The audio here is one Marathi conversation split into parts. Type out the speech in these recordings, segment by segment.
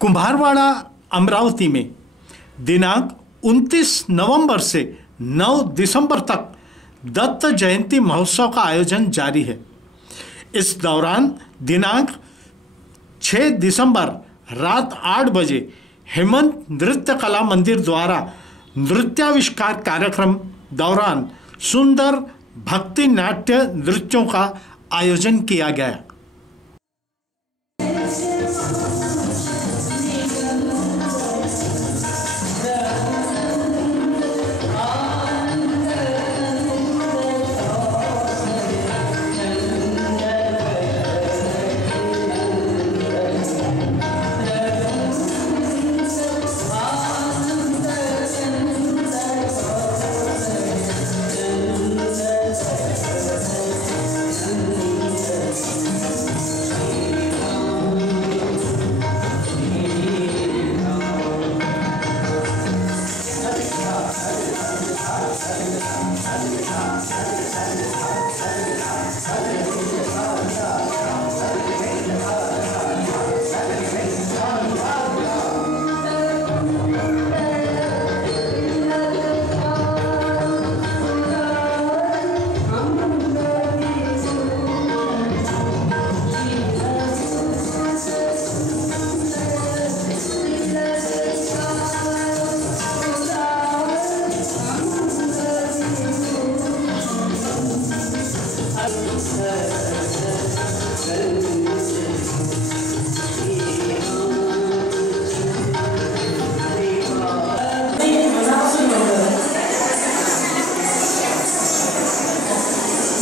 कुम्हारवाड़ा अमरावती में दिनांक 29 नवंबर से 9 दिसंबर तक दत्त जयंती महोत्सव का आयोजन जारी है। इस दौरान दिनांक 6 दिसंबर रात 8 बजे हेमंत नृत्य कला मंदिर द्वारा नृत्याविष्कार कार्यक्रम दौरान सुंदर भक्ति नाट्य नृत्यों का आयोजन किया गया।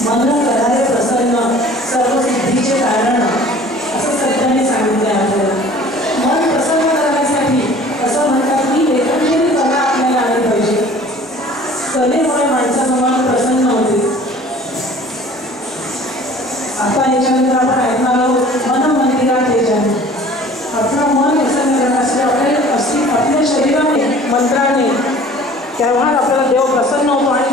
मन करारे प्रसन्न सर्व सिद्धीचे कारण असं सत्याने सांगितलं आहे। मन प्रसन्न करण्यासाठी असं म्हणतात की एकंदरीत कला आपल्याला आली पाहिजे। कलेमुळे माणसाचं मन प्रसन्न होते। आता याच्यानंतर आपण ऐकणार आहोत मन मंदिरात यायचे। आपलं मन प्रसन्न करण्यासाठी आपल्या शरीराने मंत्राने तेव्हा आपल्याला देव प्रसन्न होतो आणि